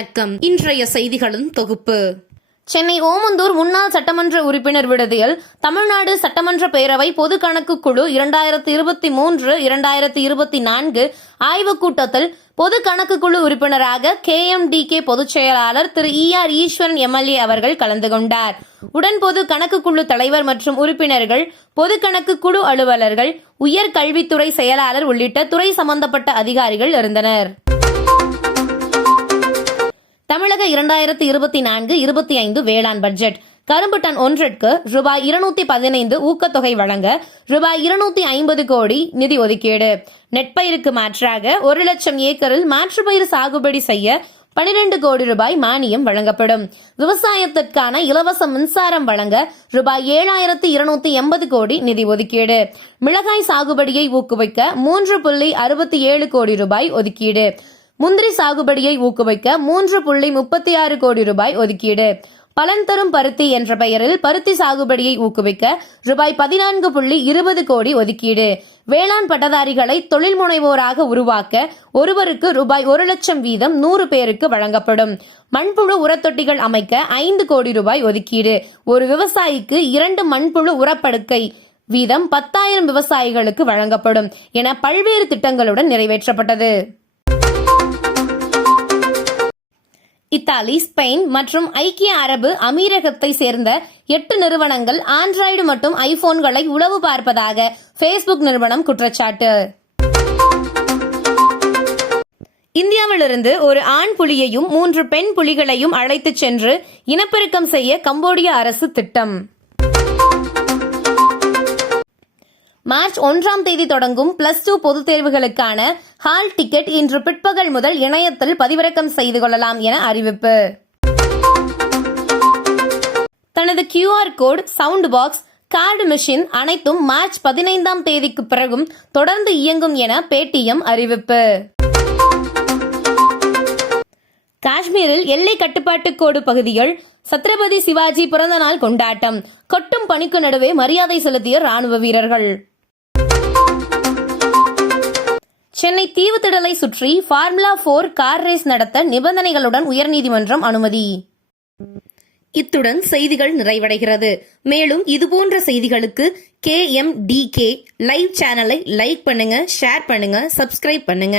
வணக்கம். இன்றைய செய்திகளின் தொகுப்பு. சென்னை ஓமந்தூர் முன்னாள் சட்டமன்ற உறுப்பினர் விடுதியில் தமிழ்நாடு சட்டமன்ற பேரவை பொது கணக்கு குழு இரண்டாயிரத்தி இருபத்தி மூன்று இரண்டாயிரத்தி இருபத்தி நான்கு ஆய்வுக் கூட்டத்தில் பொது கணக்கு குழு உறுப்பினராக கே எம் டி கே பொதுச் செயலாளர் திரு இ ஆர் ஈஸ்வரன் எம்எல்ஏ அவர்கள் கலந்து கொண்டார். உடன் பொது கணக்கு குழு தலைவர் மற்றும் உறுப்பினர்கள் பொது கணக்கு குழு அலுவலர்கள் உயர் கல்வித்துறை செயலாளர் உள்ளிட்ட துறை சம்பந்தப்பட்ட அதிகாரிகள் இருந்தனர். தமிழக இரண்டாயிரத்தி இருபத்தி நான்கு இருபத்தி ஐந்து வேளாண் பட்ஜெட். கரும்பு டன் ஒன்றிற்கு ரூபாய் இருநூத்தி பதினைந்து ஊக்கத்தொகை வழங்க ரூபாய் இருநூத்தி ஐம்பது கோடி நிதி ஒதுக்கீடு. நெற்பயிருக்கு மாற்றாக ஒரு லட்சம் ஏக்கரில் மாற்றுப்பயிர் சாகுபடி செய்ய பனிரெண்டு கோடி ரூபாய் மானியம் வழங்கப்படும். விவசாயத்திற்கான இலவச மின்சாரம் வழங்க ரூபாய் ஏழாயிரத்து இருநூத்தி எண்பது கோடி நிதி ஒதுக்கீடு. மிளகாய் சாகுபடியை ஊக்குவிக்க மூன்று புள்ளி அறுபத்தி ஏழு கோடி ரூபாய் ஒதுக்கீடு. முந்திரி சாகுபடியை ஊக்குவிக்க மூன்று புள்ளி முப்பத்தி ஆறு கோடி ரூபாய் ஒதுக்கீடு. பலன் தரும் பருத்தி என்ற பெயரில் பருத்தி சாகுபடியை ஊக்குவிக்க ரூபாய் பதினான்கு புள்ளி இருபது கோடி ஒதுக்கீடு. வேளாண் பட்டதாரிகளை தொழில் முனைவோராக உருவாக்க ஒருவருக்கு ரூபாய் ஒரு லட்சம் வீதம் நூறு பேருக்கு வழங்கப்படும். மண்புழு உரத்தொட்டிகள் அமைக்க ஐந்து கோடி ரூபாய் ஒதுக்கீடு. ஒரு விவசாயிக்கு இரண்டு மண்புழு உரப்படுக்கை வீதம் பத்தாயிரம் விவசாயிகளுக்கு வழங்கப்படும் என பல்வேறு திட்டங்களுடன் நிறைவேற்றப்பட்டது. இத்தாலி ஸ்பெயின் மற்றும் ஐக்கிய அரபு அமீரகத்தை சேர்ந்த எட்டு நிறுவனங்கள் ஆண்ட்ராய்டு மற்றும் ஐபோன்களை உளவு பார்ப்பதாக ஃபேஸ்புக் நிறுவனம் குற்றச்சாட்டு. இந்தியாவிலிருந்து ஒரு ஆண் புலியையும் மூன்று பெண் புலிகளையும் அழைத்துச் சென்று இனப்பெருக்கம் செய்ய கம்போடிய அரசு திட்டம். மார்ச் ஒன்றாம் தேதி தொடங்கும் பிளஸ் டூ பொதுத் தேர்வுகளுக்கான ஹால் டிக்கெட் இன்று பிற்பகல் முதல் இணையத்தில் பதிவிறக்கம் செய்து கொள்ளலாம் என அறிவிப்பு. தனது QR code sound box card machine அனைத்தும் மார்ச் பதினைந்தாம் தேதிக்கு பிறகும் தொடர்ந்து இயங்கும் என பேடிஎம் அறிவிப்பு. காஷ்மீரில் எல்லை கட்டுப்பாட்டு கோடு பகுதியில் சத்ரபதி சிவாஜி பிறந்த நாள் கொண்டாட்டம். கொட்டும் பணிக்கு நடுவே மரியாதை செலுத்திய ராணுவ வீரர்கள். சென்னை தீவுத்திடலை சுற்றி ஃபார்முலா போர் கார் ரேஸ் நடத்த நிபந்தனைகளுடன் உயர்நீதிமன்றம் அனுமதி. இத்துடன் செய்திகள் நிறைவடைகிறது. மேலும் இதுபோன்ற செய்திகளுக்கு K M D K live சேனலை லைக் பண்ணுங்க ஷேர் பண்ணுங்க சப்ஸ்கிரைப் பண்ணுங்க.